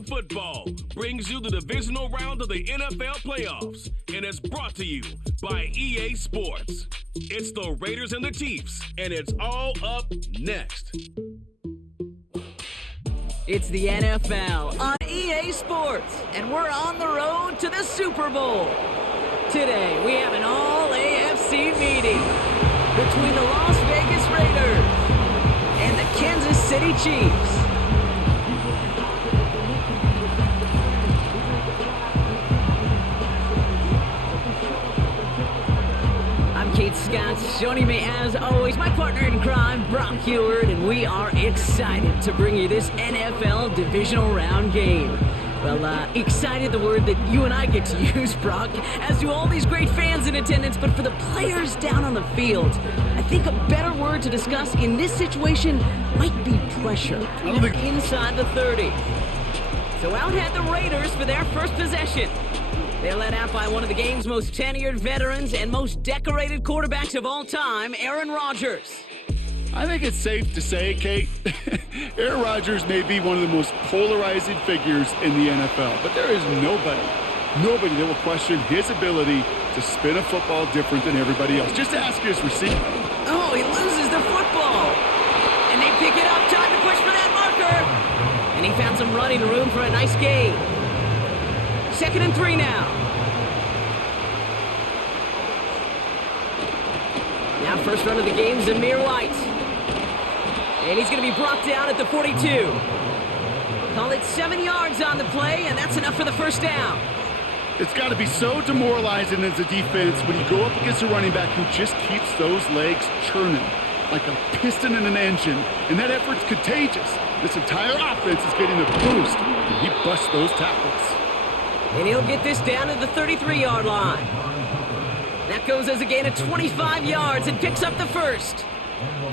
American football brings you the divisional round of the NFL playoffs, and it's brought to you by EA Sports. It's the Raiders and the Chiefs, and it's all up next. It's the NFL on EA Sports, and we're on the road to the Super Bowl. Today, we have an all-AFC meeting between the Las Vegas Raiders and the Kansas City Chiefs. I'm Kate Scott, joining me as always, my partner in crime, Brock Heward, and we are excited to bring you this NFL Divisional Round game. Well, excited, the word that you and I get to use, Brock, as do all these great fans in attendance, but for the players down on the field, I think a better word to discuss in this situation might be pressure. Inside the 30. So out head the Raiders for their first possession. They're led out by one of the game's most tenured veterans and most decorated quarterbacks of all time, Aaron Rodgers. I think it's safe to say, Kate, Aaron Rodgers may be one of the most polarizing figures in the NFL, but there is nobody that will question his ability to spin a football different than everybody else. Just ask his receiver. Oh, he loses the football. And they pick it up. Time to push for that marker. And he found some running room for a nice gain. 2nd and 3 now. Now first run of the game, Zamir White. And he's going to be brought down at the 42. Call it 7 yards on the play, and that's enough for the first down. It's got to be so demoralizing as a defense when you go up against a running back who just keeps those legs churning like a piston in an engine, and that effort's contagious. This entire offense is getting a boost, and he busts those tackles. And he'll get this down to the 33-yard line. That goes as a gain of 25 yards and picks up the first.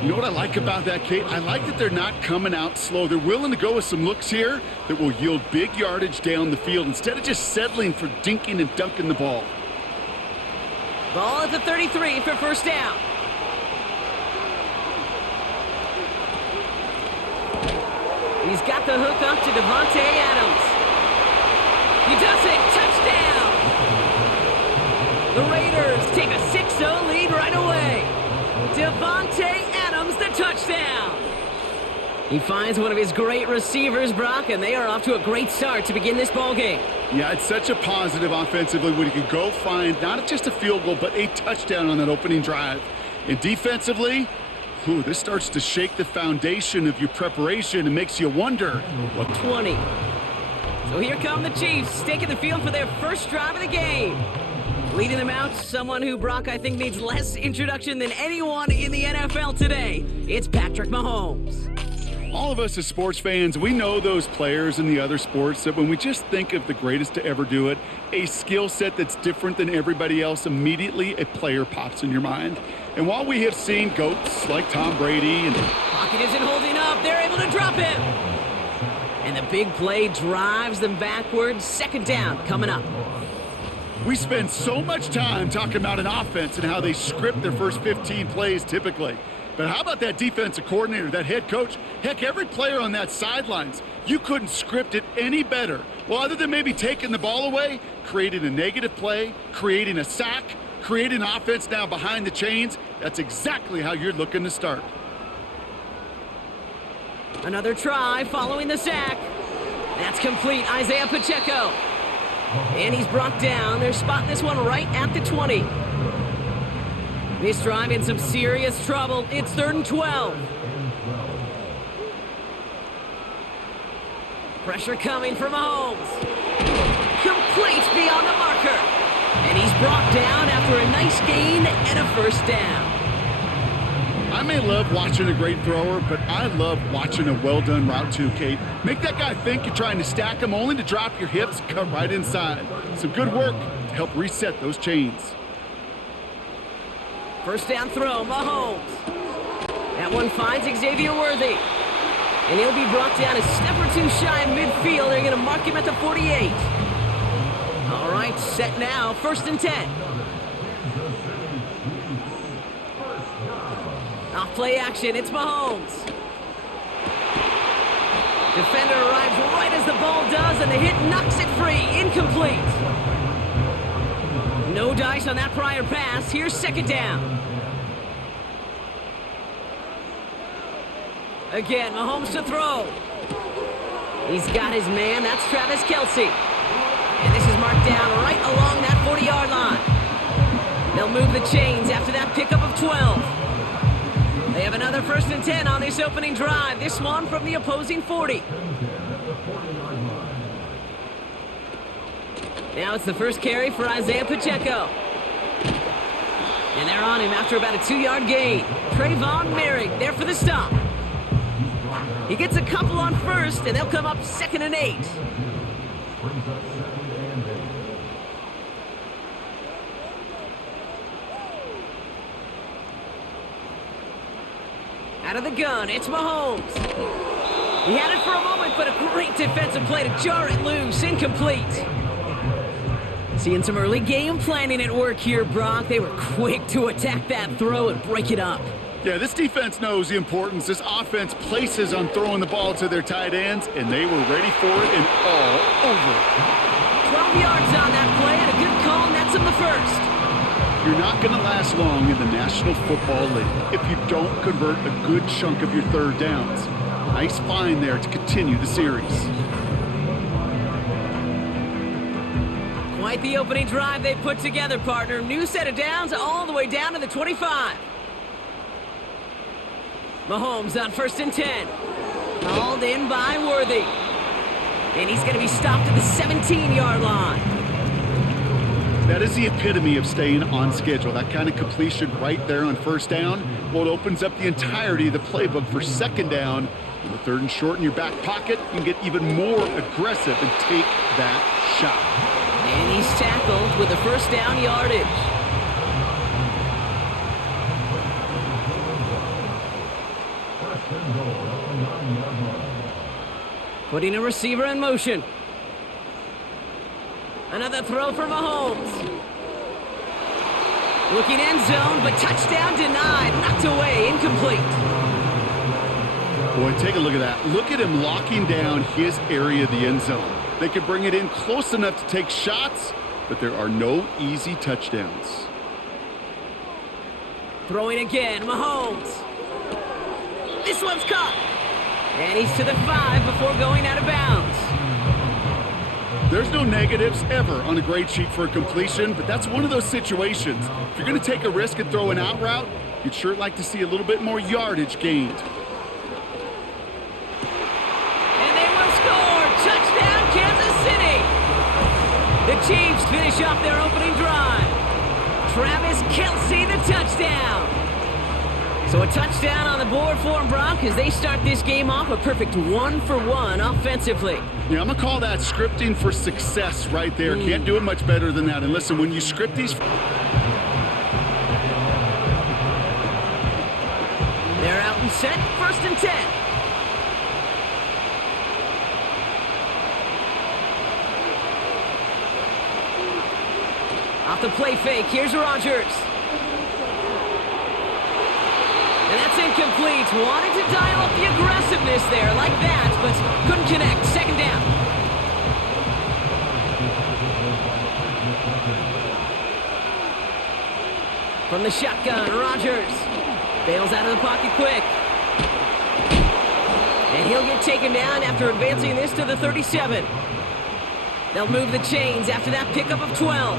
You know what I like about that, Kate? I like that they're not coming out slow. They're willing to go with some looks here that will yield big yardage down the field instead of just settling for dinking and dunking the ball. Ball at the 33 for first down. He's got the hook up to Devante Adams. He does it. Touchdown! The Raiders take a 6-0 lead right away. Devante Adams, the touchdown. He finds one of his great receivers, Brock, and they are off to a great start to begin this ball game. Yeah, it's such a positive offensively when you can go find not just a field goal, but a touchdown on that opening drive. And defensively, this starts to shake the foundation of your preparation and makes you wonder. 20. So here come the Chiefs, taking the field for their first drive of the game. Leading them out, someone who, Brock, I think needs less introduction than anyone in the NFL today. It's Patrick Mahomes. All of us as sports fans, we know those players in the other sports that when we just think of the greatest to ever do it, a skill set that's different than everybody else, immediately a player pops in your mind. And while we have seen GOATs like Tom Brady and... Pocket isn't holding up. They're able to drop him. And the big play drives them backwards. 2nd down coming up. We spend so much time talking about an offense and how they script their first 15 plays typically. But how about that defensive coordinator, that head coach? Heck, every player on that sidelines, you couldn't script it any better. Well, other than maybe taking the ball away, creating a negative play, creating a sack, creating an offense now behind the chains, that's exactly how you're looking to start. Another try following the sack. That's complete. Isaiah Pacheco. And he's brought down. They're spotting this one right at the 20. This drive in some serious trouble. It's 3rd and 12. Pressure coming from Mahomes. Complete beyond the marker. And he's brought down after a nice gain and a first down. I may love watching a great thrower, but I love watching a well-done route too, Kate. Make that guy think you're trying to stack him only to drop your hips, cut right inside. Some good work to help reset those chains. First down throw, Mahomes. That one finds Xavier Worthy. And he'll be brought down a step or two shy in midfield. They're going to mark him at the 48. All right, set now. 1st and 10. Off play action, it's Mahomes. Defender arrives right as the ball does, and the hit knocks it free. Incomplete. No dice on that prior pass. Here's second down. Again, Mahomes to throw. He's got his man. That's Travis Kelce. And this is marked down right along that 40-yard line. They'll move the chains after that pickup of 12. They have another 1st and 10 on this opening drive. This one from the opposing 40. Now it's the first carry for Isaiah Pacheco. And they're on him after about a 2-yard gain. Trayvon Merrick there for the stop. He gets a couple on first, and they'll come up 2nd and 8. Out of the gun, it's Mahomes. He had it for a moment, but a great defensive play to jar it loose. Incomplete. Seeing some early game planning at work here, Brock. They were quick to attack that throw and break it up. Yeah, this defense knows the importance this offense places on throwing the ball to their tight ends, and they were ready for it and all over it. 12 yards on that play, and a good call nets him the first. You're not going to last long in the National Football League if you don't convert a good chunk of your third downs. Nice find there to continue the series. Quite the opening drive they put together, partner. New set of downs all the way down to the 25. Mahomes on 1st and 10. Called in by Worthy. And he's going to be stopped at the 17-yard line. That is the epitome of staying on schedule. That kind of completion right there on 1st down. Well, it opens up the entirety of the playbook for 2nd down. In the 3rd and short in your back pocket, you can get even more aggressive and take that shot. And he's tackled with the 1st down yardage. Putting a receiver in motion. Another throw for Mahomes. Looking end zone, but touchdown denied. Knocked away, incomplete. Boy, take a look at that. Look at him locking down his area of the end zone. They can bring it in close enough to take shots, but there are no easy touchdowns. Throwing again, Mahomes. This one's caught. And he's to the 5 before going out of bounds. There's no negatives ever on a grade sheet for a completion, but that's one of those situations. If you're going to take a risk and throw an out route, you'd sure like to see a little bit more yardage gained. And they will score! Touchdown, Kansas City! The Chiefs finish off their opening drive. Travis Kelce, the touchdown! So a touchdown on the board for them, Brock, as they start this game off a perfect 1-for-1 offensively. Yeah, I'm going to call that scripting for success right there. Can't do it much better than that. And listen, when you script these... They're out and set, 1st and 10. Off the play fake, here's Rodgers. And that's incomplete. Wanted to dial up the aggressiveness there like that, but couldn't connect. 2nd down. From the shotgun, Rodgers bails out of the pocket quick. And he'll get taken down after advancing this to the 37. They'll move the chains after that pickup of 12.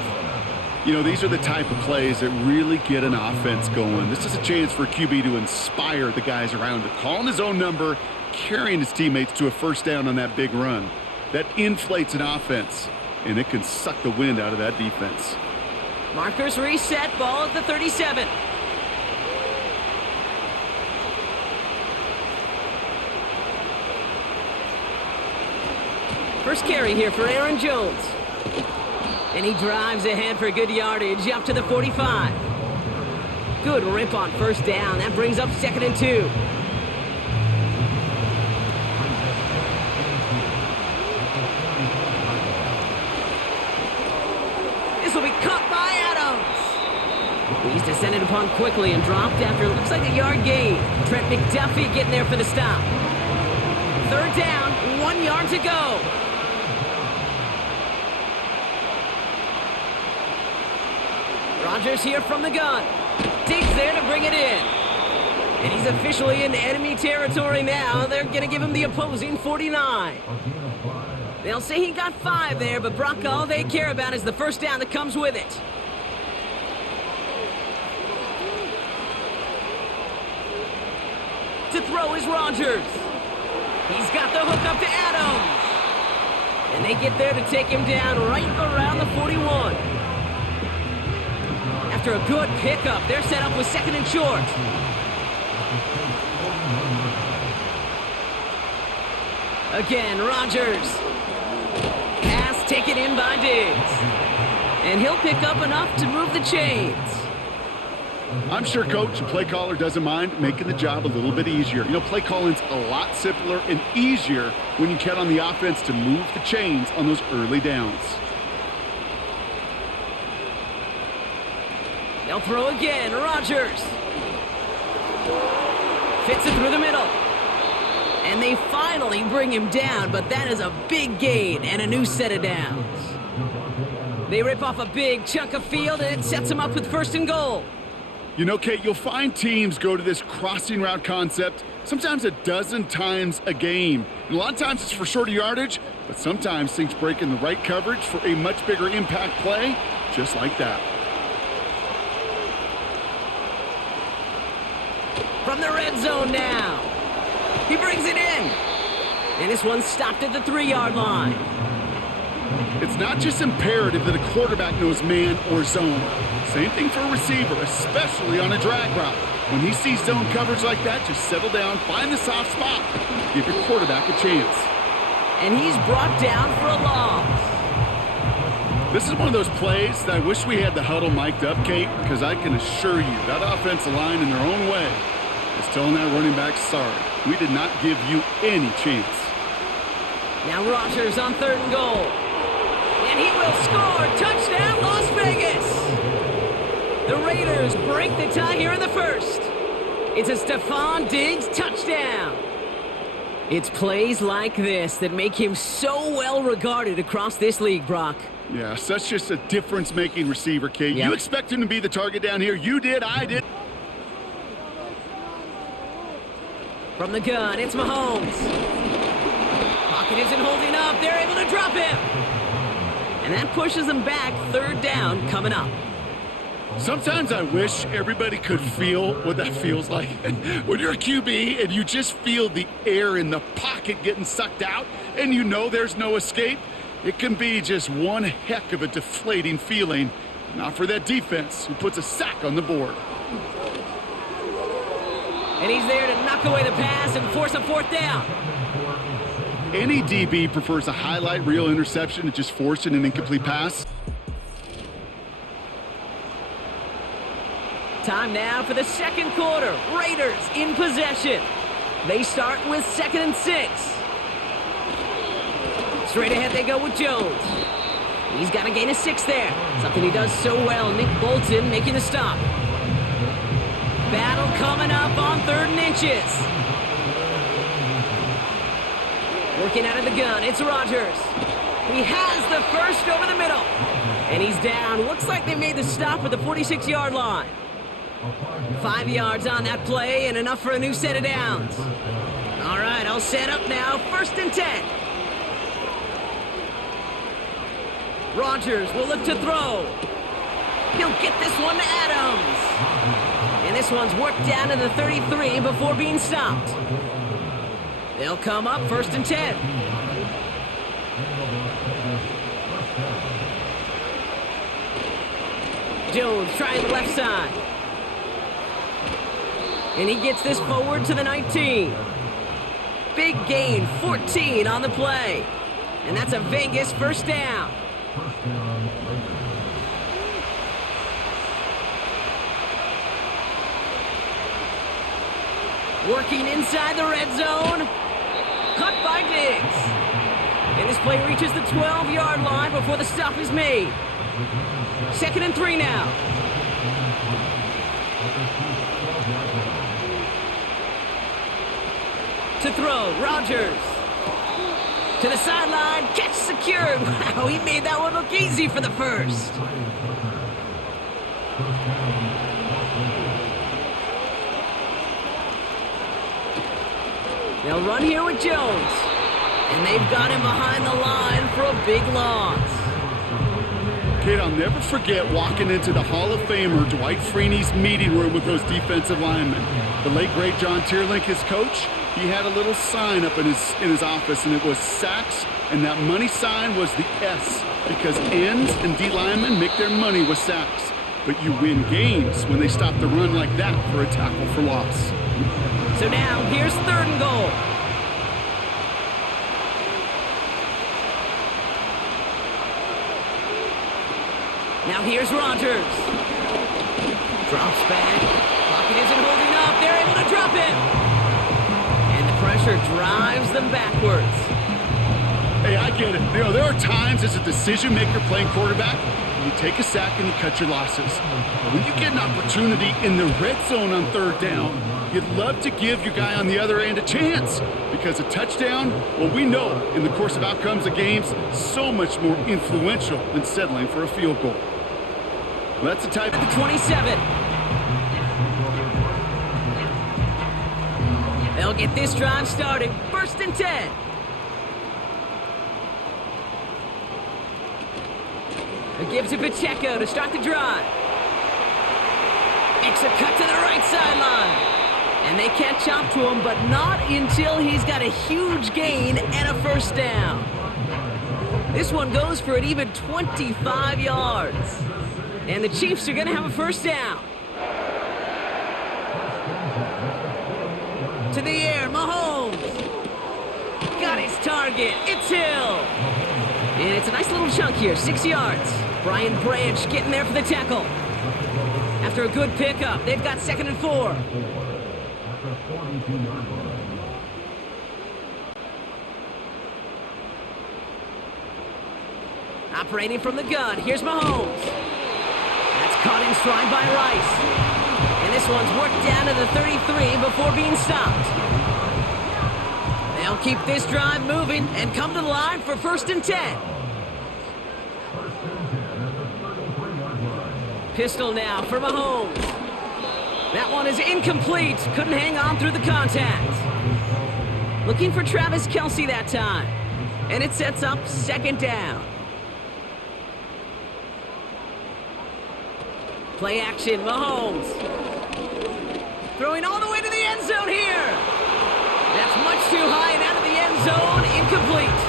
You know, these are the type of plays that really get an offense going. This is a chance for QB to inspire the guys around him. Calling his own number, carrying his teammates to a 1st down on that big run. That inflates an offense, and it can suck the wind out of that defense. Markers reset, ball at the 37. First carry here for Aaron Jones. And he drives ahead for good yardage up to the 45. Good rip on 1st down. That brings up 2nd and 2. This will be caught by Adams. He's descended upon quickly and dropped after it looks like a yard gain. Trent McDuffie getting there for the stop. 3rd down, to go. Rodgers here from the gun. Diggs there to bring it in. And he's officially in enemy territory now. They're going to give him the opposing 49. They'll say he got 5 there, but Brock, all they care about is the first down that comes with it. To throw is Rodgers. He's got the hook up to Adams. And they get there to take him down right around the 41. After a good pickup, they're set up with 2nd and short. Again, Rodgers. Pass taken in by Diggs. And he'll pick up enough to move the chains. I'm sure coach and play caller doesn't mind making the job a little bit easier. You know, play calling's a lot simpler and easier when you count on the offense to move the chains on those early downs. They'll throw again. Rodgers. Fits it through the middle. And they finally bring him down, but that is a big gain and a new set of downs. They rip off a big chunk of field, and it sets them up with 1st and goal. You know, Kate, you'll find teams go to this crossing route concept sometimes a dozen times a game. And a lot of times it's for shorter yardage, but sometimes things break in the right coverage for a much bigger impact play, just like that. From the red zone now. He brings it in. And this one's stopped at the 3-yard line. It's not just imperative that a quarterback knows man or zone. Same thing for a receiver, especially on a drag route. When he sees zone coverage like that, just settle down, find the soft spot, give your quarterback a chance. And he's brought down for a loss. This is one of those plays that I wish we had the huddle mic'd up, Kate, because I can assure you that offensive line in their own way is telling that running back, sorry, we did not give you any chance. Now Rodgers on 3rd and goal. And he will score. Touchdown, Las Vegas. The Raiders break the tie here in the 1st. It's a Stephon Diggs touchdown. It's plays like this that make him so well regarded across this league, Brock. Yeah, such just a difference-making receiver, Kate. Yep. You expect him to be the target down here. You did, I did. From the gun, it's Mahomes. Pocket isn't holding up. They're able to drop him. And that pushes them back. 3rd down coming up. Sometimes I wish everybody could feel what that feels like. When you're a QB and you just feel the air in the pocket getting sucked out and you know there's no escape, it can be just one heck of a deflating feeling. Not for that defense who puts a sack on the board. And he's there to knock away the pass and force a 4th down. Any DB prefers a highlight reel interception to just forcing an incomplete pass. Time now for the 2nd quarter. Raiders in possession. They start with 2nd and 6. Straight ahead they go with Jones. He's got a gain of 6 there. Something he does so well. Nick Bolton making the stop. Battle coming up on 3rd and inches. Working out of the gun, it's Rodgers. He has the first over the middle. And he's down. Looks like they made the stop at the 46-yard line. 5 yards on that play and enough for a new set of downs. All right, all set up now. 1st and 10. Rodgers will look to throw. He'll get this one to Adams. And this one's worked down to the 33 before being stopped. They'll come up 1st and 10. Jones trying the left side. And he gets this forward to the 19. Big gain, 14 on the play. And that's a Vegas 1st down. Working inside the red zone. Caught by Diggs. And this play reaches the 12-yard line before the stop is made. 2nd and 3 now. To throw, Rodgers. To the sideline, catch secured. Wow, he made that one look easy for the first. They'll run here with Jones. And they've got him behind the line for a big loss. Kid, I'll never forget walking into the Hall of Famer Dwight Freeney's meeting room with those defensive linemen. The late, great John Tierlink, his coach, he had a little sign up in his office, and it was sacks, and that money sign was the S, because ends and D linemen make their money with sacks. But you win games when they stop the run like that for a tackle for loss. So now, here's 3rd and goal. Now here's Rodgers. Drops back. Pocket isn't holding up. They're able to drop him. And the pressure drives them backwards. Hey, I get it. You know, there are times as a decision maker playing quarterback, you take a sack and you cut your losses. But when you get an opportunity in the red zone on 3rd down, you'd love to give your guy on the other end a chance, because a touchdown, well, we know in the course of outcomes of games, so much more influential than settling for a field goal. Well, that's the type At the 27. They'll get this drive started. 1st and 10. They give to Pacheco to start the drive. Makes a cut to the right sideline. And they catch up to him, but not until he's got a huge gain and a 1st down. This one goes for an even 25 yards. And the Chiefs are going to have a 1st down. To the air, Mahomes. Got his target. It's Hill. And it's a nice little chunk here, 6 yards. Brian Branch getting there for the tackle. After a good pickup, they've got 2nd and 4. Operating from the gun, here's Mahomes. That's caught in stride by Rice. And this one's worked down to the 33 before being stopped. They'll keep this drive moving and come to the line for 1st and 10. Pistol now for Mahomes. That one is incomplete. Couldn't hang on through the contact. Looking for Travis Kelce that time. And it sets up 2nd down. Play action, Mahomes. Throwing all the way to the end zone here. That's much too high and out of the end zone. Incomplete.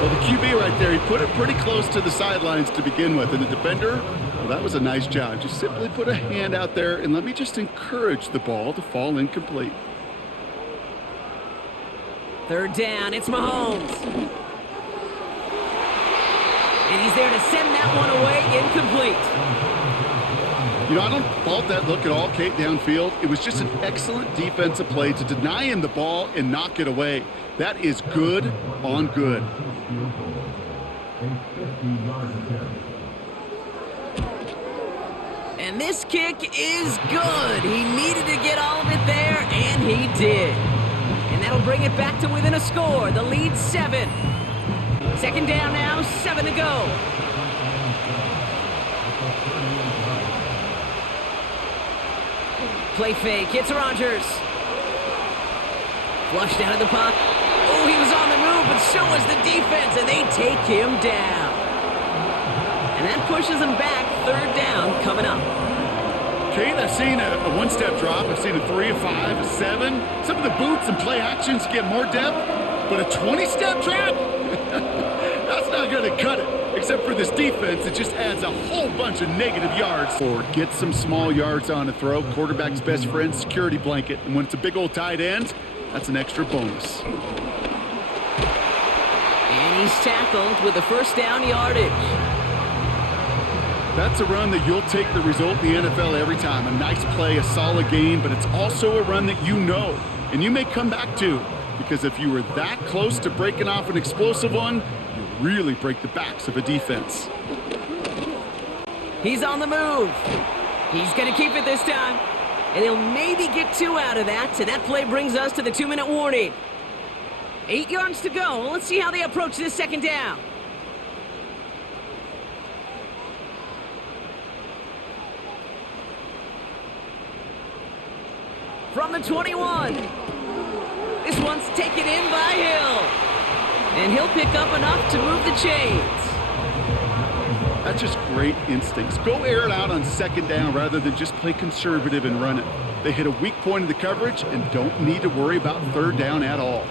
Well, the QB right there, he put it pretty close to the sidelines to begin with. And the defender, well, that was a nice job. Just simply put a hand out there and let me just encourage the ball to fall incomplete. 3rd down, it's Mahomes. And he's there to send that one away, incomplete. You know, I don't fault that look at all, Kate, downfield. It was just an excellent defensive play to deny him the ball and knock it away. That is good on good. And this kick is good. He needed to get all of it there, and he did. And that'll bring it back to within a score. The lead 7. 2nd down now, 7 to go. Play fake, it's Rodgers. Flushed out of the pocket. Oh, he was on the move, but so was the defense, and they take him down. And that pushes him back. 3rd down coming up. Kate, I've seen a one-step drop. I've seen a 3, a 5, a 7. Some of the boots and play actions get more depth, but a 20-step drop? That's not going to cut it. Except for this defense, it just adds a whole bunch of negative yards. Or get some small yards on a throw. Quarterback's best friend, security blanket. And when it's a big old tight end, that's an extra bonus. And he's tackled with a 1st down yardage. That's a run that you'll take the result in the NFL every time. A nice play, a solid game, but it's also a run that you know and you may come back to, because if you were that close to breaking off an explosive one, you really break the backs of a defense. He's on the move. He's going to keep it this time. And he'll maybe get 2 out of that. And that play brings us to the 2-minute warning. 8 yards to go. Let's see how they approach this second down. From the 21. This one's taken in by Hill. And he'll pick up enough to move the chains. That's just great instincts. Go air it out on second down rather than just play conservative and run it. They hit a weak point in the coverage and don't need to worry about third down at all.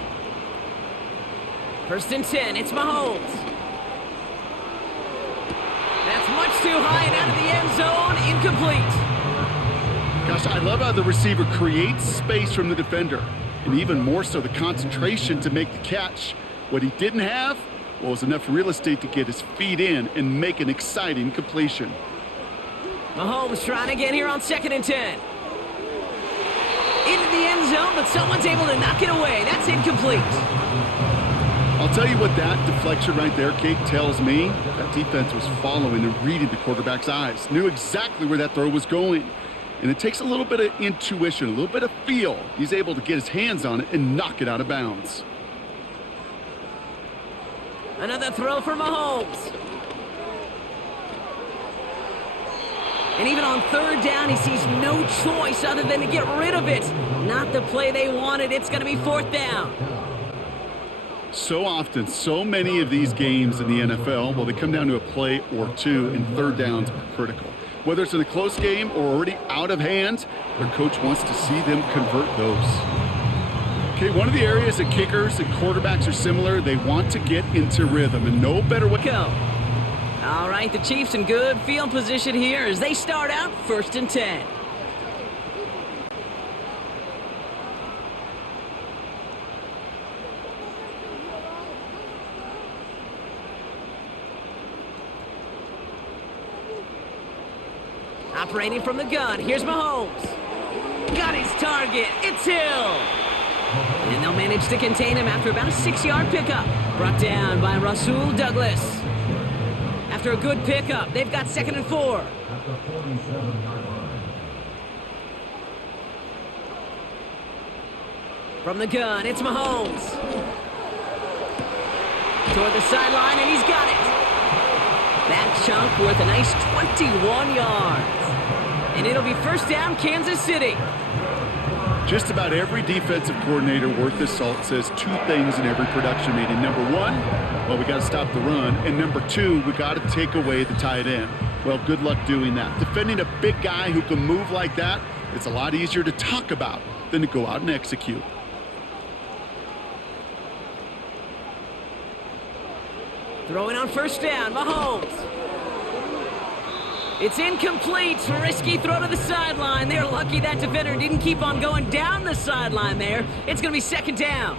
1st and 10, it's Mahomes. That's much too high and out of the end zone, incomplete. Gosh, I love how the receiver creates space from the defender, and even more so the concentration to make the catch. What he didn't have was enough real estate to get his feet in and make an exciting completion. Mahomes trying again here on 2nd and 10. Into the end zone, but someone's able to knock it away. That's incomplete. I'll tell you what that deflection right there, Kate, tells me. That defense was following and reading the quarterback's eyes. Knew exactly where that throw was going. And it takes a little bit of intuition, a little bit of feel. He's able to get his hands on it and knock it out of bounds. Another throw for Mahomes. And even on 3rd down, he sees no choice other than to get rid of it. Not the play they wanted. It's going to be 4th down. So often, so many of these games in the NFL, well, they come down to a play or two, and 3rd downs are critical. Whether it's in a close game or already out of hand, their coach wants to see them convert those. Okay, one of the areas that kickers and quarterbacks are similar, they want to get into rhythm, and no better way. Go. All right, the Chiefs in good field position here as they start out 1st and 10. Operating from the gun, here's Mahomes. Got his target, it's Hill. And they'll manage to contain him after about a 6-yard pickup. Brought down by Rasul Douglas. After a good pickup, they've got 2nd and 4. From the gun, it's Mahomes. Toward the sideline, and he's got it. That chunk worth a nice 21 yards. And it'll be 1st down, Kansas City. Just about every defensive coordinator worth his salt says 2 things in every production meeting. Number 1, well, we got to stop the run. And number 2, we got to take away the tight end. Well, good luck doing that. Defending a big guy who can move like that, it's a lot easier to talk about than to go out and execute. Throwing on 1st down, Mahomes. It's incomplete. Risky throw to the sideline. They're lucky that defender didn't keep on going down the sideline there. It's going to be 2nd down.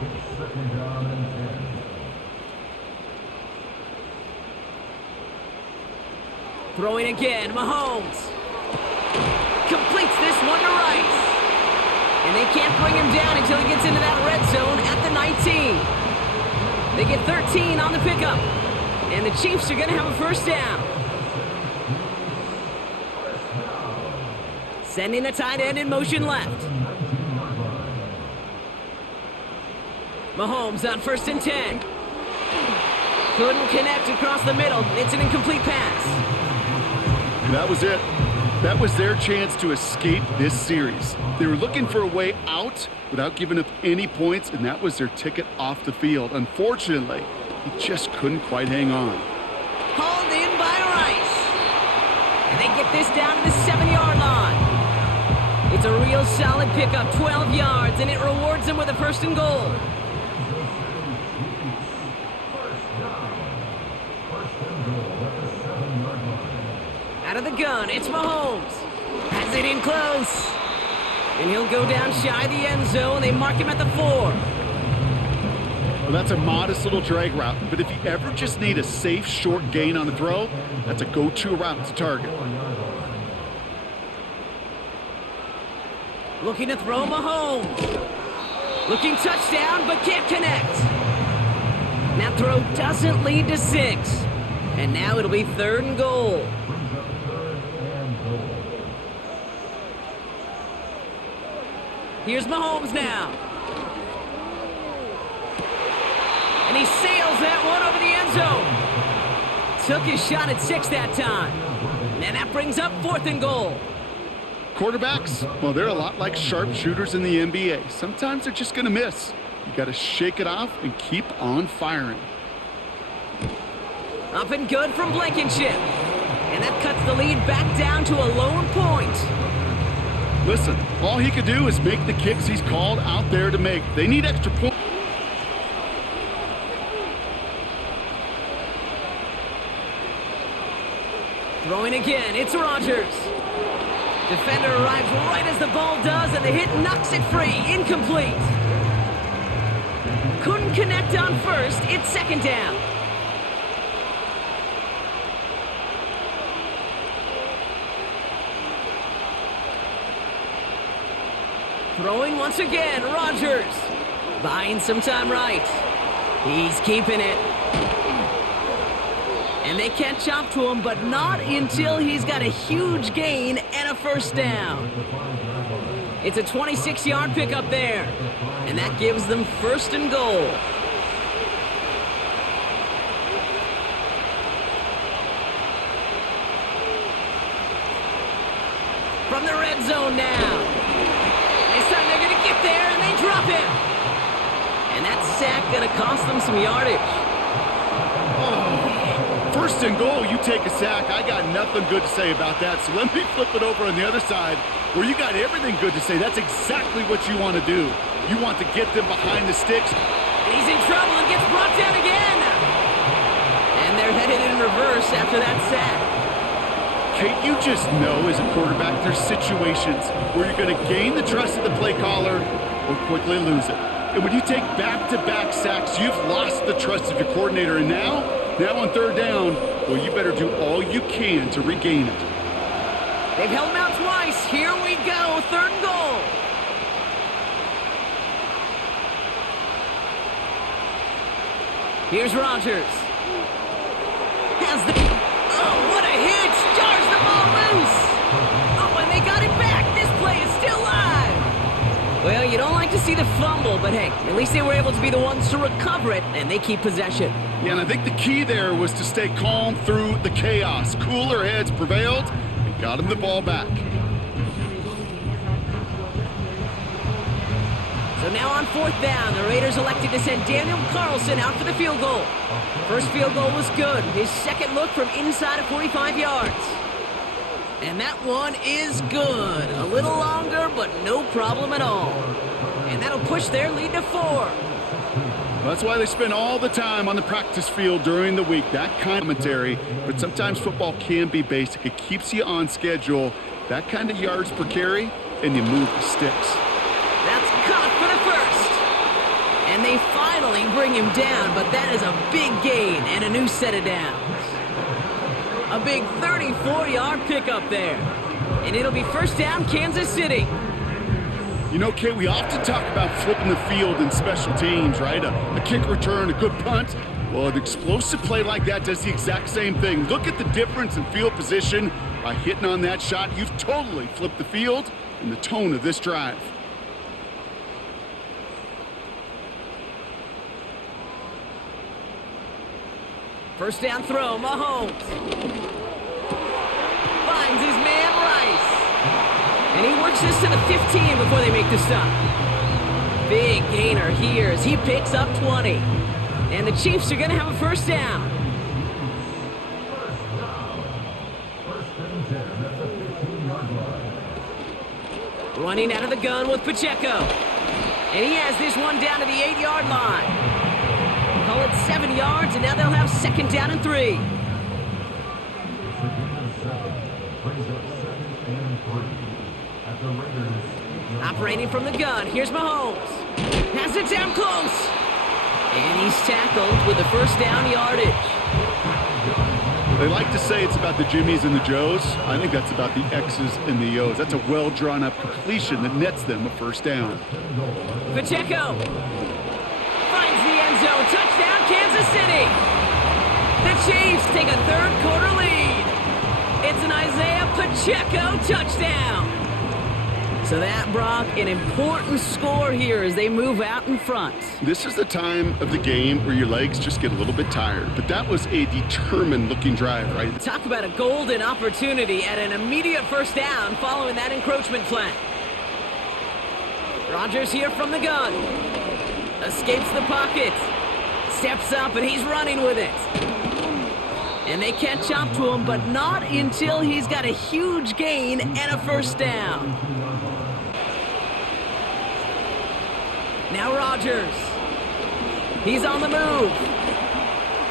Throwing again, Mahomes. Completes this one to Rice. And they can't bring him down until he gets into that red zone at the 19. They get 13 on the pickup. And the Chiefs are going to have a 1st down. Sending the tight end in motion left. Mahomes on 1st and 10. Couldn't connect across the middle. It's an incomplete pass. That was it. That was their chance to escape this series. They were looking for a way out without giving up any points, and that was their ticket off the field. Unfortunately, he just couldn't quite hang on. Hauled in by Rice. And they get this down to the 7-yard line. It's a real solid pickup, 12 yards, and it rewards them with a 1st and goal. Out of the gun, it's Mahomes. Has it in close. And he'll go down shy of the end zone. They mark him at the 4. Well, that's a modest little drag route, but if you ever just need a safe, short gain on the throw, that's a go-to route to target. Looking to throw Mahomes. Looking touchdown, but can't connect. That throw doesn't lead to 6. And now it'll be 3rd and goal. Here's Mahomes now. And he sails that one over the end zone. Took his shot at 6 that time. And that brings up 4th and goal. Quarterbacks, well, they're a lot like sharpshooters in the NBA. Sometimes they're just going to miss. You got to shake it off and keep on firing. Up and good from Blankenship. And that cuts the lead back down to a lone point. Listen, all he could do is make the kicks he's called out there to make. They need extra points. Throwing again, it's Rodgers. Defender arrives right as the ball does, and the hit knocks it free. Incomplete. Couldn't connect on first. It's 2nd down. Throwing once again, Rodgers. Buying some time right. He's keeping it. And they catch up to him, but not until he's got a huge gain and a 1st down. It's a 26-yard pickup there. And that gives them 1st and goal. From the red zone now. This time they're going to get there, and they drop him. And that sack going to cost them some yardage. 1st and goal, you take a sack. I got nothing good to say about that. So let me flip it over on the other side where you got everything good to say. That's exactly what you want to do. You want to get them behind the sticks. And he's in trouble and gets brought down again. And they're headed in reverse after that sack. Kate, you just know as a quarterback there's situations where you're going to gain the trust of the play caller or quickly lose it. And when you take back-to-back sacks, you've lost the trust of your coordinator. And now on 3rd down, well, you better do all you can to regain it. They've held him out twice. Here we go, 3rd and goal. Here's Rodgers. Has the... Oh, what a hit! Jars the ball loose! Oh, and they got it back! This play is still live! Well, you don't like to see the fumble, but hey, at least they were able to be the ones to recover it, and they keep possession. Yeah, and I think the key there was to stay calm through the chaos. Cooler heads prevailed and got him the ball back. So now on 4th down, the Raiders elected to send Daniel Carlson out for the field goal. First field goal was good. His 2nd look from inside of 45 yards. And that one is good. A little longer, but no problem at all. And that'll push their lead to 4. Well, that's why they spend all the time on the practice field during the week. That kind of commentary. But sometimes football can be basic. It keeps you on schedule. That kind of yards per carry, and you move the sticks. That's caught for the 1st. And they finally bring him down, but that is a big gain and a new set of downs. A big 34-yard pickup there. And it'll be 1st down, Kansas City. You know, Kate, we often talk about flipping the field in special teams, right? A kick return, a good punt. Well, an explosive play like that does the exact same thing. Look at the difference in field position. By hitting on that shot, you've totally flipped the field and the tone of this drive. First down throw, Mahomes. Finds his man Rice. And he works this to the 15 before they make the stop. Big gainer here as he picks up 20. And the Chiefs are going to have a 1st down. Running out of the gun with Pacheco. And he has this one down to the 8-yard line. Call it 7 yards, and now they'll have 2nd down and 3. Operating from the gun, here's Mahomes. Has it down close. And he's tackled with the 1st down yardage. They like to say it's about the Jimmies and the Joes. I think that's about the X's and the O's. That's a well-drawn-up completion that nets them a 1st down. Pacheco finds the end zone. Touchdown, Kansas City. The Chiefs take a 3rd quarter lead. It's an Isaiah Pacheco touchdown. So that, Brock, an important score here as they move out in front. This is the time of the game where your legs just get a little bit tired. But that was a determined-looking drive, right? Talk about a golden opportunity at an immediate first down following that encroachment flag. Rodgers here from the gun. Escapes the pocket. Steps up, and he's running with it. And they catch up to him, but not until he's got a huge gain and a first down. Now Rodgers. He's on the move.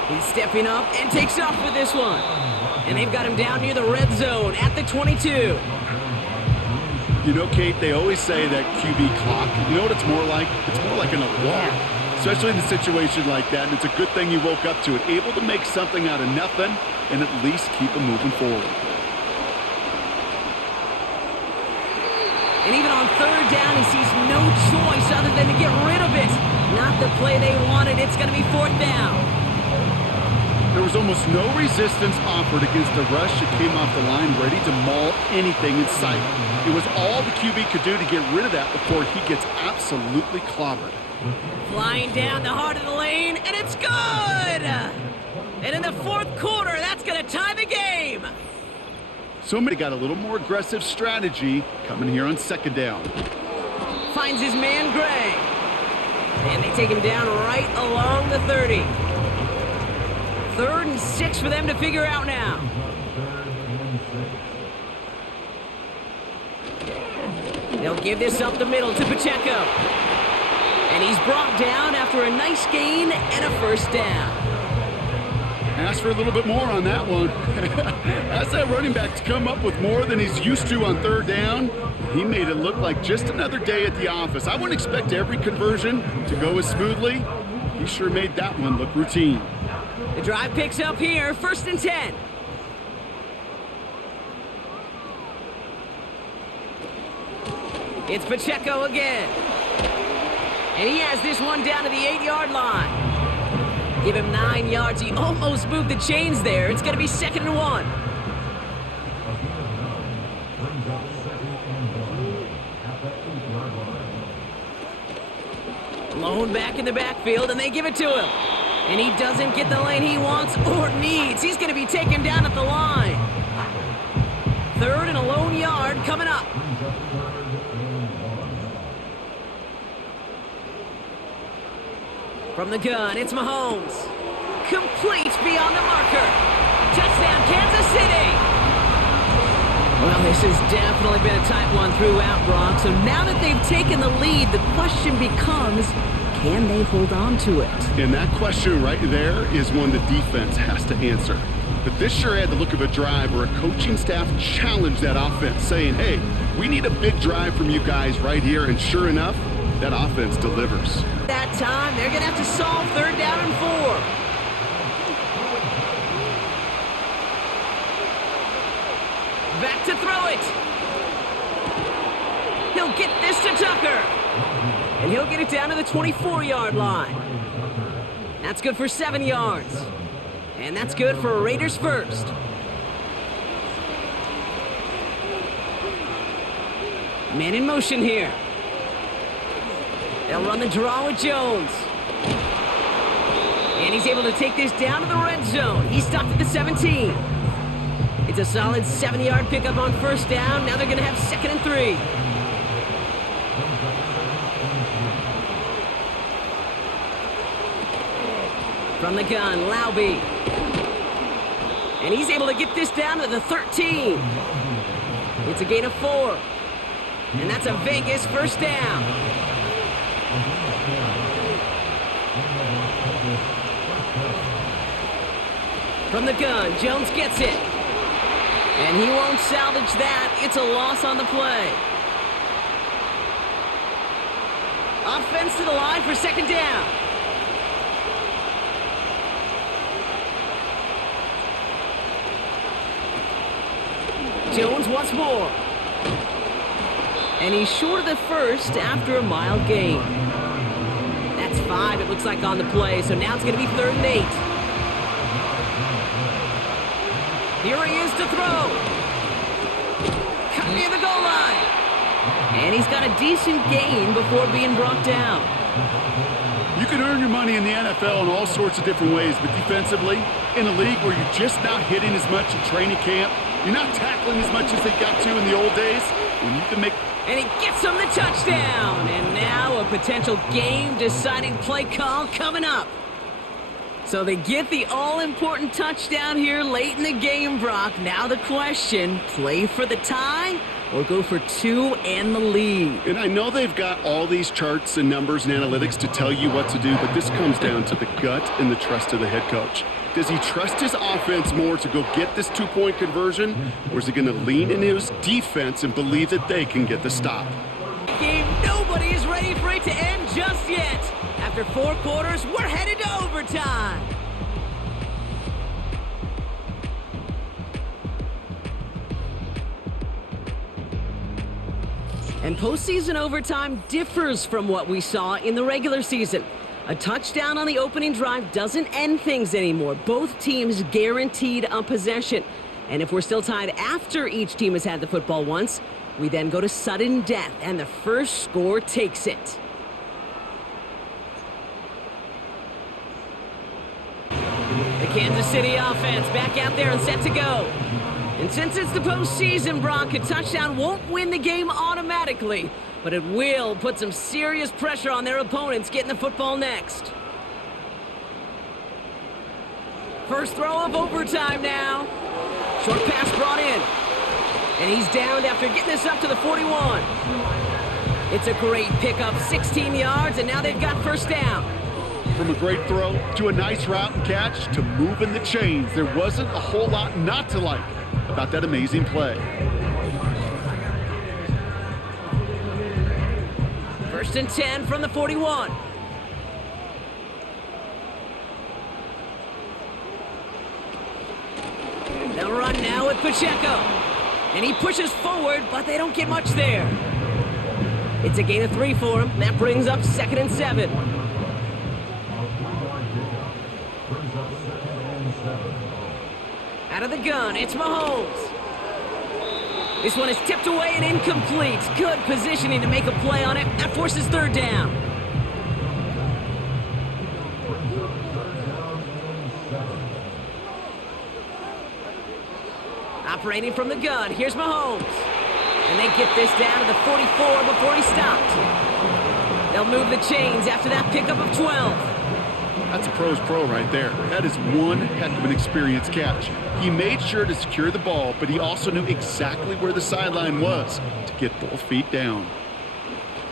He's stepping up and takes off with this one. And they've got him down near the red zone at the 22. You know, Kate, they always say that QB clock, you know what it's more like? It's more like an alarm, especially in a situation like that. And it's a good thing you woke up to it, able to make something out of nothing and at least keep them moving forward. And even on third down, he sees no choice other than to get rid of it. Not the play they wanted. It's going to be fourth down. There was almost no resistance offered against a rush that came off the line ready to maul anything in sight. It was all the QB could do to get rid of that before he gets absolutely clobbered. Flying down the heart of the lane, and it's good! And in the fourth quarter, that's going to tie the game. Somebody got a little more aggressive strategy coming here on second down. Finds his man, Gray. And they take him down right along the 30. 3rd and 6 for them to figure out now. They'll give this up the middle to Pacheco. And he's brought down after a nice gain and a first down. Asked for a little bit more on that one. Asked that running back to come up with more than he's used to on third down. He made it look like just another day at the office. I wouldn't expect every conversion to go as smoothly. He sure made that one look routine. The drive picks up here, 1st and 10. It's Pacheco again. And he has this one down to the 8-yard line. Give him 9 yards. He almost moved the chains there. It's going to be 2nd and 1. Lone back in the backfield, and they give it to him. And he doesn't get the lane he wants or needs. He's going to be taken down at the line. 3rd and a lone yard coming up. From the gun, it's Mahomes. Complete beyond the marker. Touchdown, Kansas City. Well, this has definitely been a tight one throughout, Brock. So now that they've taken the lead, the question becomes, can they hold on to it? And that question right there is one the defense has to answer. But this sure had the look of a drive where a coaching staff challenged that offense, saying, hey, we need a big drive from you guys right here. And sure enough, that offense delivers. That time, they're going to have to solve 3rd down and 4. Back to throw it. He'll get this to Tucker. And he'll get it down to the 24-yard line. That's good for 7 yards. And that's good for a Raiders first. Man in motion here. They'll run the draw with Jones. And he's able to take this down to the red zone. He's stopped at the 17. It's a solid 7-yard pickup on first down. Now they're going to have 2nd and 3. From the gun, Laube. And he's able to get this down to the 13. It's a gain of 4. And that's a Vegas first down. From the gun, Jones gets it. And he won't salvage that. It's a loss on the play. Offense to the line for 2nd down. Jones once more. And he's short of the first after a mild gain. That's 5, it looks like, on the play. So now it's going to be 3rd and 8. Here he is to throw. Cut near the goal line. And he's got a decent gain before being brought down. You can earn your money in the NFL in all sorts of different ways, but defensively, in a league where you're just not hitting as much in training camp, you're not tackling as much as they got to in the old days, when you can make... And he gets him the touchdown. And now a potential game-deciding play call coming up. So they get the all-important touchdown here late in the game, Brock. Now the question, play for the tie or go for two and the lead? And I know they've got all these charts and numbers and analytics to tell you what to do, but this comes down to the gut and the trust of the head coach. Does he trust his offense more to go get this two-point conversion, or is he going to lean into his defense and believe that they can get the stop? Game, nobody is ready for it to end just yet. After 4 quarters, we're headed to overtime. And postseason overtime differs from what we saw in the regular season. A touchdown on the opening drive doesn't end things anymore. Both teams guaranteed a possession. And if we're still tied after each team has had the football once, we then go to sudden death, and the first score takes it. The Kansas City offense back out there and set to go. And since it's the postseason, Brock, a touchdown won't win the game automatically, but it will put some serious pressure on their opponents getting the football next. First throw of overtime now. Short pass brought in. And he's downed after getting this up to the 41. It's a great pickup, 16 yards, and now they've got first down. From a great throw to a nice route and catch to moving the chains, there wasn't a whole lot not to like about that amazing play. First and 10 from the 41. They'll run now with Pacheco. And he pushes forward, but they don't get much there. It's a gain of 3 for him. That brings up 2nd and 7. Out of the gun, it's Mahomes. This one is tipped away and incomplete. Good positioning to make a play on it. That forces third down. Operating from the gun, here's Mahomes. And they get this down to the 44 before he stopped. They'll move the chains after that pickup of 12. That's a pro's pro right there. That is one heck of an experienced catch. He made sure to secure the ball, but he also knew exactly where the sideline was to get both feet down.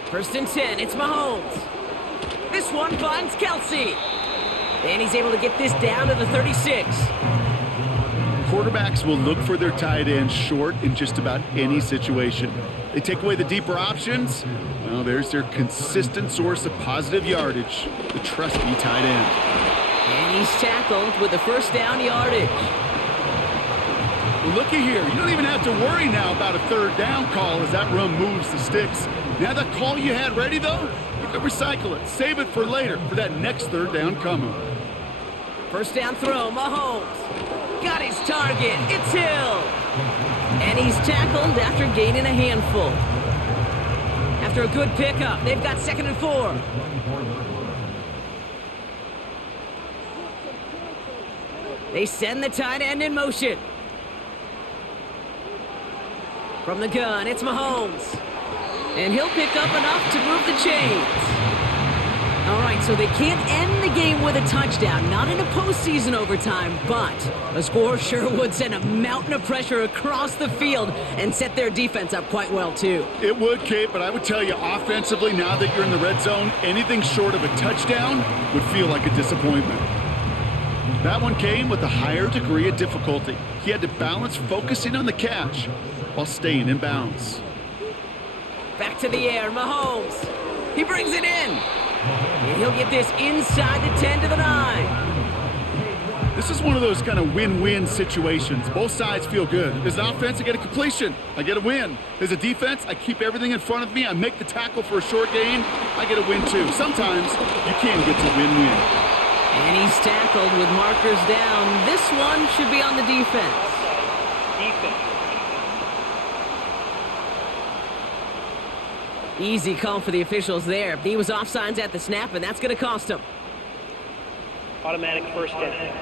First and 10, it's Mahomes. This one finds Kelsey. And he's able to get this down to the 36. Quarterbacks will look for their tight end short in just about any situation. They take away the deeper options. Well, there's their consistent source of positive yardage, the trusty tight end. And he's tackled with the first down yardage. Well, looky here. You don't even have to worry now about a third down call as that run moves the sticks. Now that call you had ready, though, you can recycle it. Save it for later for that next third down coming. First down throw, Mahomes. Got his target. It's Hill. And he's tackled after gaining a handful. After a good pickup, they've got 2nd and 4. They send the tight end in motion. From the gun, it's Mahomes. And he'll pick up enough to move the chains. All right, so they can't end the game with a touchdown, not in a postseason overtime, but a score sure would send a mountain of pressure across the field and set their defense up quite well, too. It would, Kate, but I would tell you, offensively, now that you're in the red zone, anything short of a touchdown would feel like a disappointment. That one came with a higher degree of difficulty. He had to balance focusing on the catch while staying in bounds. Back to the air, Mahomes. He brings it in. And he'll get this inside the 10 to the 9. This is one of those kind of win-win situations. Both sides feel good. As an offense, I get a completion. I get a win. As a defense, I keep everything in front of me. I make the tackle for a short gain. I get a win, too. Sometimes you can get to win-win. And he's tackled with markers down. This one should be on the defense. Easy call for the officials there. He was offsides at the snap, and that's going to cost him. Automatic first down.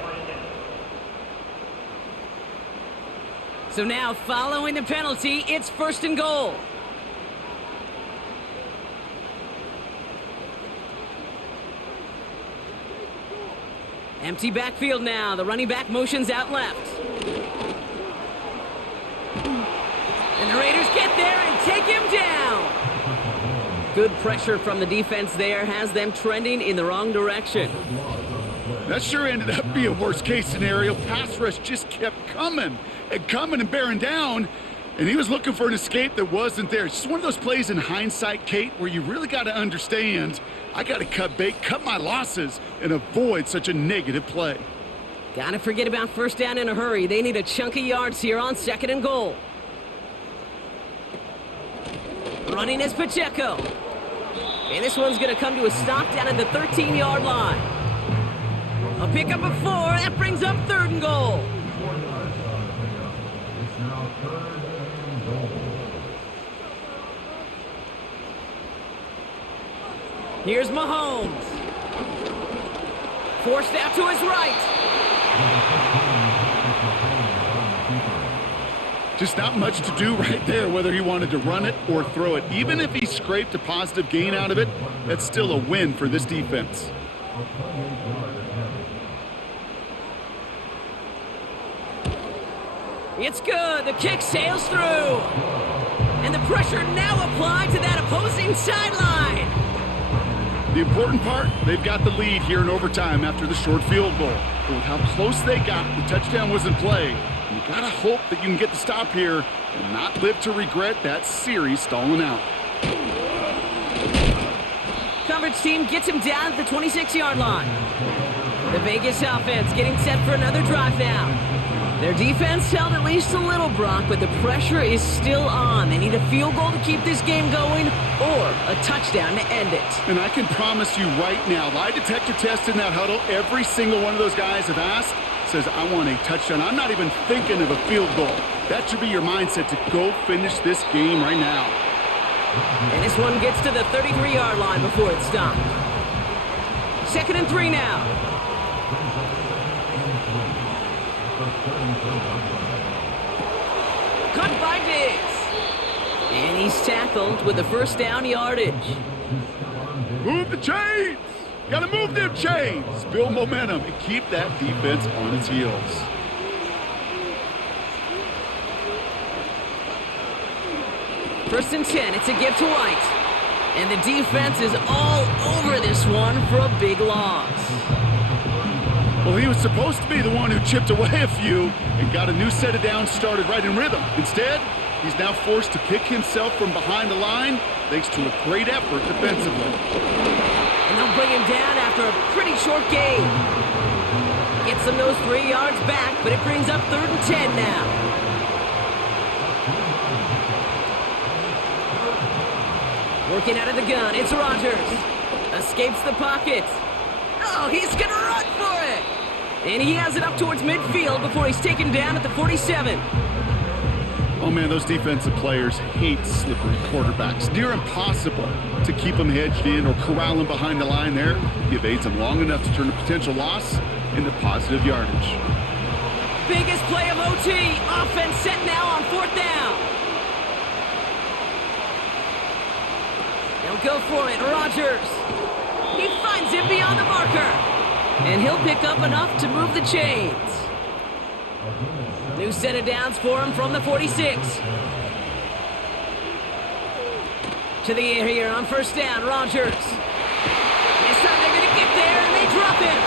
So now, following the penalty, it's 1st and goal. Empty backfield now. The running back motions out left. And the Raiders get there and take him down. Good pressure from the defense there has them trending in the wrong direction. That sure ended up being a worst-case scenario. Pass rush just kept coming and bearing down, and he was looking for an escape that wasn't there. It's just one of those plays in hindsight, Kate, where you really got to understand, I got to cut bait, cut my losses, and avoid such a negative play. Got to forget about 1st down in a hurry. They need a chunk of yards here on 2nd and goal. Running is Pacheco. And this one's going to come to a stop down at the 13-yard line. A pickup of 4. That brings up 3rd and goal. Here's Mahomes. Forced out to his right. Just not much to do right there, whether he wanted to run it or throw it. Even if he scraped a positive gain out of it, that's still a win for this defense. It's good. The kick sails through. And the pressure now applied to that opposing sideline. The important part, they've got the lead here in overtime after the short field goal. But with how close they got, the touchdown was in play. You gotta hope that you can get the stop here and not live to regret that series stalling out. Coverage team gets him down at the 26-yard line. The Vegas offense getting set for another drive now. Their defense held at least a little, Brock, but the pressure is still on. They need a field goal to keep this game going or a touchdown to end it. And I can promise you right now, lie detector test in that huddle, every single one of those guys have asked, says, I want a touchdown. I'm not even thinking of a field goal. That should be your mindset to go finish this game right now. And this one gets to the 33-yard line before it's stopped. 2nd and 3 now. Cut by Diggs. And he's tackled with the 1st down yardage. Move the chains! Gotta move them chains! Build momentum and keep that defense on its heels. First and 10, it's a give to White. And the defense is all over this one for a big loss. Well, he was supposed to be the one who chipped away a few and got a new set of downs started right in rhythm. Instead, he's now forced to pick himself from behind the line thanks to a great effort defensively. And they'll bring him down after a pretty short gain. Gets him those 3 yards back, but it brings up 3rd and 10 now. Working out of the gun, it's Rodgers. Escapes the pocket. Oh, he's gonna run for it! And he has it up towards midfield before he's taken down at the 47. Oh man, those defensive players hate slippery quarterbacks. Near impossible to keep them hedged in or corral them behind the line there. He evades them long enough to turn a potential loss into positive yardage. Biggest play of OT. Offense set now on 4th down. They'll go for it. Rodgers. He finds him beyond the marker. And he'll pick up enough to move the chains. New set of downs for him from the 46. To the air here on 1st down, Rodgers. This time they're going to get there, and they drop him.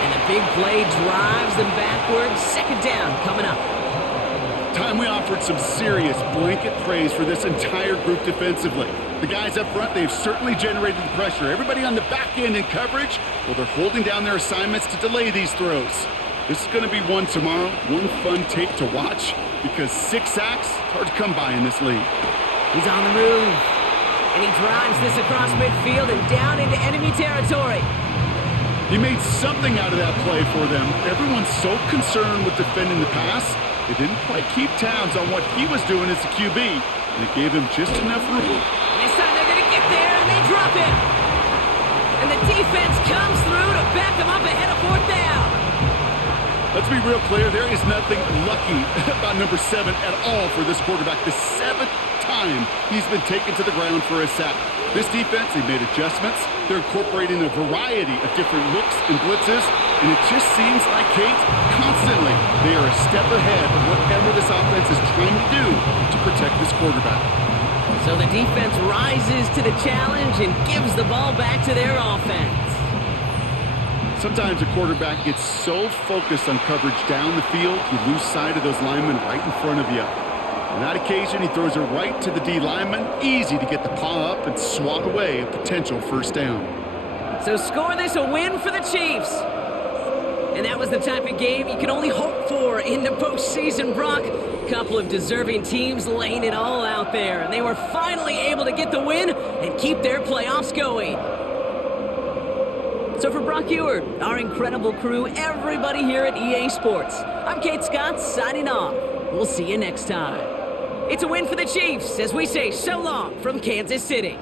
And the big play drives them backwards. 2nd down coming up. Time we offered some serious blanket praise for this entire group defensively. The guys up front, they've certainly generated the pressure. Everybody on the back end in coverage, well, they're holding down their assignments to delay these throws. This is going to be one tomorrow, one fun tape to watch, because 6 sacks, it's hard to come by in this league. He's on the move, and he drives this across midfield and down into enemy territory. He made something out of that play for them. Everyone's so concerned with defending the pass, they didn't quite keep tabs on what he was doing as a QB, and it gave him just enough room. This drop him. And the defense comes through to back him up ahead of 4th down. Let's be real clear, there is nothing lucky about number 7 at all for this quarterback. The 7th time he's been taken to the ground for a sack. This defense, they made adjustments. They're incorporating a variety of different looks and blitzes, and it just seems like, Kate, constantly they are a step ahead of whatever this offense is trying to do to protect this quarterback. So the defense rises to the challenge and gives the ball back to their offense. Sometimes a quarterback gets so focused on coverage down the field, you lose sight of those linemen right in front of you. On that occasion, he throws it right to the D lineman. Easy to get the paw up and swat away a potential 1st down. So score this a win for the Chiefs. And that was the type of game you can only hope for in the postseason, Brock. A couple of deserving teams laying it all out there, and they were finally able to get the win and keep their playoffs going. So for Brock Ewart, our incredible crew, everybody here at EA Sports, I'm Kate Scott signing off. We'll see you next time. It's a win for the Chiefs as we say so long from Kansas City.